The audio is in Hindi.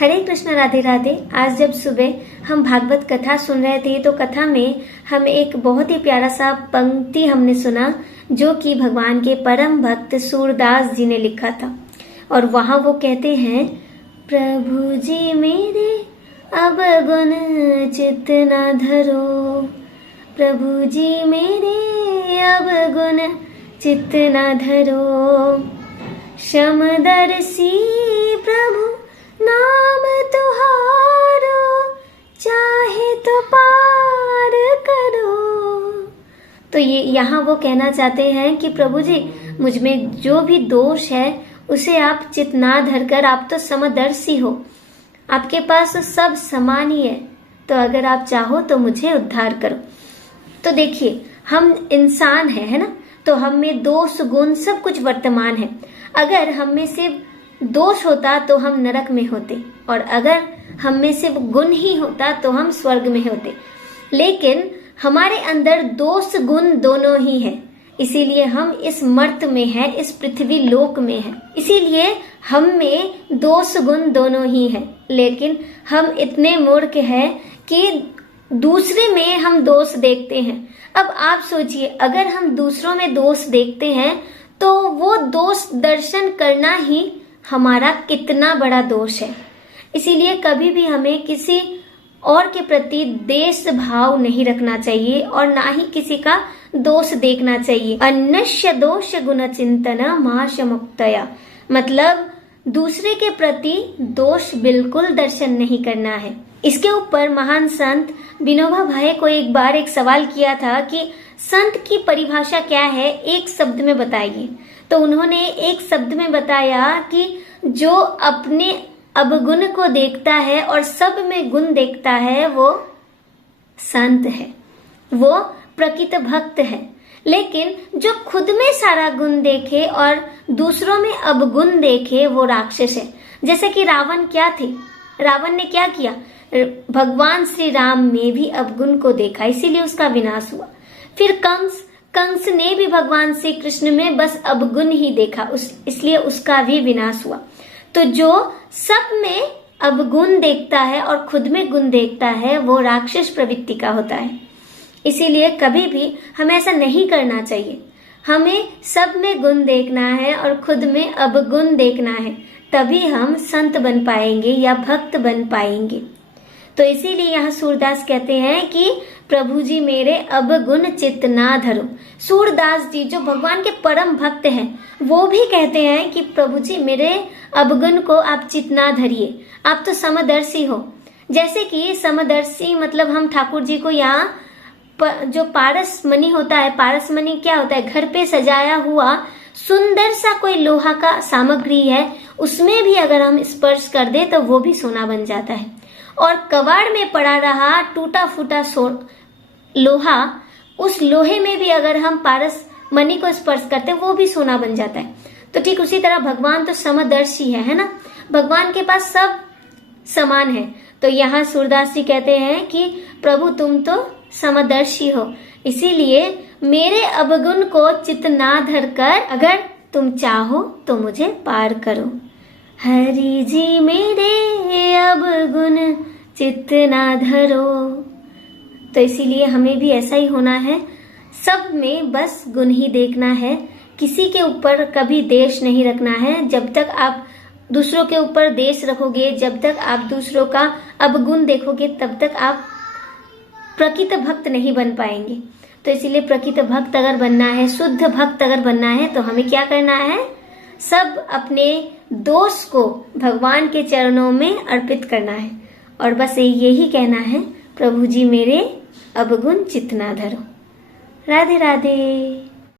हरे कृष्ण, राधे राधे। आज जब सुबह हम भागवत कथा सुन रहे थे तो कथा में हमें एक बहुत ही प्यारा सा पंक्ति हमने सुना जो कि भगवान के परम भक्त सूरदास जी ने लिखा था। और वहाँ वो कहते हैं, प्रभु जी मेरे अब गुण चित न धरो, प्रभु जी मेरे अब गुण चित न धरो, समदर्शी प्रभु नाम तुहारो, चाहे तो पार करो। तो ये यहाँ वो कहना चाहते हैं कि प्रभु जी मुझ में जो भी दोष है उसे आप चित ना धरकर, आप तो समदर्शी हो, आपके पास तो सब समान ही है, तो अगर आप चाहो तो मुझे उद्धार करो। तो देखिए हम इंसान है ना, तो हम में दोष गुण सब कुछ वर्तमान है। अगर हम में से दोष होता तो हम नरक में होते, और अगर हम में से गुण ही होता तो हम स्वर्ग में होते। लेकिन हमारे अंदर दोष गुण दोनों ही है, इसीलिए हम इस मर्त में है, इस पृथ्वी लोक में है। इसीलिए हम में दोष गुण दोनों ही है। लेकिन हम इतने मूर्ख हैं कि दूसरे में हम दोष देखते हैं। अब आप सोचिए, अगर हम दूसरों में दोष देखते हैं तो वो दोष दर्शन करना ही हमारा कितना बड़ा दोष है। इसीलिए कभी भी हमें किसी और के प्रति देश भाव नहीं रखना चाहिए और ना ही किसी का दोष देखना चाहिए। अन्यस्य दोष गुण चिंतन माश मुक्तया, मतलब दूसरे के प्रति दोष बिल्कुल दर्शन नहीं करना है। इसके ऊपर महान संत विनोबा भावे को एक बार एक सवाल किया था कि संत की परिभाषा क्या है, एक शब्द में बताइए। तो उन्होंने एक शब्द में बताया कि जो अपने अवगुण को देखता है और सब में गुण देखता है वो संत है, वो प्रकृत भक्त है। लेकिन जो खुद में सारा गुण देखे और दूसरों में अवगुण देखे वो राक्षस है। जैसे कि रावण क्या थे, रावण ने क्या किया, भगवान श्री राम में भी अवगुण को देखा, इसीलिए उसका विनाश हुआ। फिर कंस ने भी भगवान श्री कृष्ण में बस अवगुण ही देखा, इसलिए उसका भी विनाश हुआ। तो जो सब में अवगुण देखता है और खुद में गुण देखता है वो राक्षस प्रवृत्ति का होता है। इसीलिए कभी भी हमें ऐसा नहीं करना चाहिए। हमें सब में गुण देखना है और खुद में अवगुण देखना है, तभी हम संत बन पाएंगे या भक्त बन पाएंगे। तो इसीलिए यहाँ सूरदास कहते हैं कि प्रभु जी मेरे अवगुण चित्त ना धरो। सूरदास जी जो भगवान के परम भक्त हैं वो भी कहते हैं कि प्रभु जी मेरे अवगुण को आप चित्त ना धरिए, आप तो समदर्शी हो। जैसे कि समदर्शी मतलब हम ठाकुर जी को यहाँ जो पारस मणि होता है, पारस मणि क्या होता है, घर पे सजाया हुआ सुंदर सा कोई लोहा का सामग्री है, उसमें भी अगर हम स्पर्श कर दे तो वो भी सोना बन जाता है। और कबाड़ में पड़ा रहा टूटा फूटा लोहा, उस लोहे में भी अगर हम पारस मणि को स्पर्श करते वो भी सोना बन जाता है। तो ठीक उसी तरह भगवान तो समदर्शी है ना, भगवान के पास सब समान है। तो यहाँ सूरदास जी कहते हैं कि प्रभु तुम तो समदर्शी हो, इसीलिए मेरे अवगुण को चित्त ना धरकर अगर तुम चाहो तो मुझे पार करो। हरि जी मेरे अवगुण चित्त ना धरो। तो इसीलिए हमें भी ऐसा ही होना है, सब में बस गुण ही देखना है, किसी के ऊपर कभी देश नहीं रखना है। जब तक आप दूसरों के ऊपर देश रखोगे, जब तक आप दूसरों का अवगुण देखोगे, तब तक आप प्रकृत भक्त नहीं बन पाएंगे। तो इसीलिए प्रकृत भक्त अगर बनना है, शुद्ध भक्त अगर बनना है तो हमें क्या करना है, सब अपने दोष को भगवान के चरणों में अर्पित करना है और बस यही कहना है, प्रभु जी मेरे अवगुण चित्त ना धरो। राधे राधे।